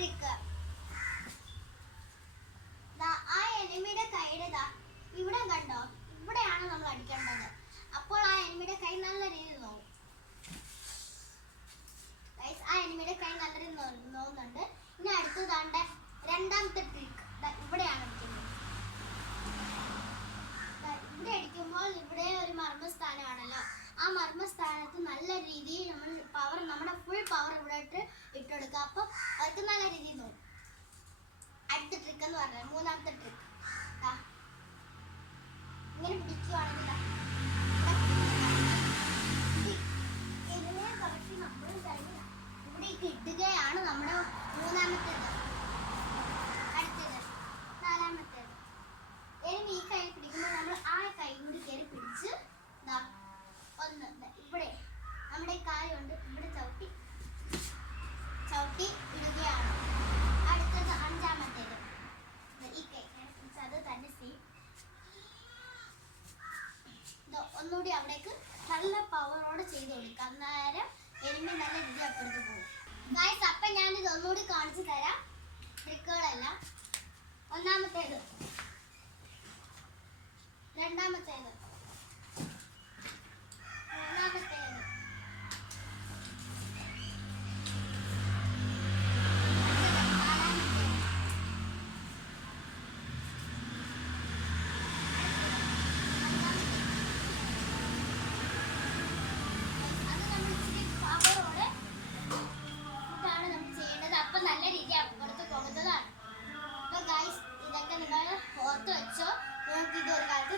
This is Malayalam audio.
ട്രിക്ക് ആ എനിമിയുടെ കൈയുടെ കണ്ടോ? ഇവിടെയാണ് നമ്മൾ അടിക്കേണ്ടത്. അപ്പോൾ ആ എനിമിയുടെ കൈ നല്ല രീതിയിൽ ആ എനിമിയുടെ കൈ നല്ല രീതിയിൽ ഇനി രണ്ടാമത്തെ ട്രിക്ക് ഇവിടെയാണ് അടിക്കുമ്പോൾ ഇവിടെ ഒരു മർമ്മസ്ഥാനമാണല്ലോ. ആ നല്ല രീതിയിൽ നമ്മൾ പവർ നമ്മുടെ ഫുൾ പവർ ഇവിടെ ഇട്ട് ഇട്ടെടുക്കുക അപ്പം അവർക്ക് നല്ല രീതിയിൽ നോക്കും അടുത്ത ട്രിക്ക് എന്ന് പറഞ്ഞാൽ മൂന്നാമത്തെ ട്രിക്ക് ഇങ്ങനെ പിടിക്കുവാണെങ്കിൽ ഒന്നുകൂടി അവിടേക്ക് നല്ല പവറോടെ ചെയ്ത് കൊടുക്കുക അന്നേരം എരുമി നല്ല രീതി അപ്പുറത്ത് പോകും. ഗായ്സ് അപ്പം ഞാനിത് ഒന്നുകൂടി കാണിച്ചു തരാം. ട്രിക്കുകളെല്ലാം ഒന്നാമത്തേത്. രണ്ടാമത്തേത്. നല്ല രീതിയിൽ അപ്പുറത്ത് പോകുന്നതാണ്. അപ്പൊ ഗൈസ് ഇതൊക്കെ നിങ്ങൾ ഓർത്ത് വെച്ചോ. നിങ്ങൾക്ക് ഇത് ഒരു കാലത്ത്